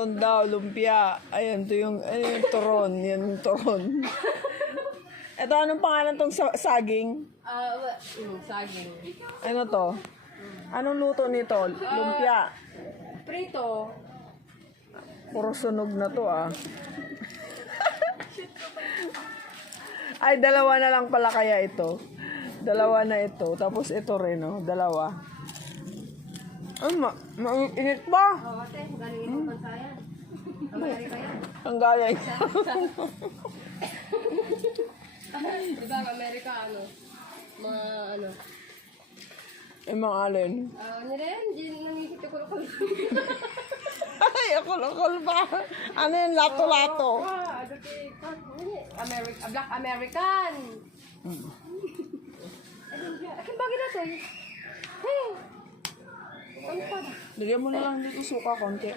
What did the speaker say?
Turon daw, lumpia. Ayan, ito yung, turon. Yan yung turon. Ito, anong pangalan tong saging? Saging. Ano to? Anong luto nito? Lumpia. Prito. Puro sunog na to ah. Ay, dalawa na lang pala kaya ito. Dalawa na ito. Tapos ito rin, oh. Dalawa. Ay, mainit ba? Oo, ate. Galing ito pansayan. Amerika yan. Ang galing. Diba ang Amerika, ano? Mga, ano? Mga alin. Ano rin? Diyan nangikita ko lang. Ay, akol ba? Ano yung lato-lato? Black American. Akin bagay natin. Hey! Ano pa? Lagyan mo na lang dito suka konti.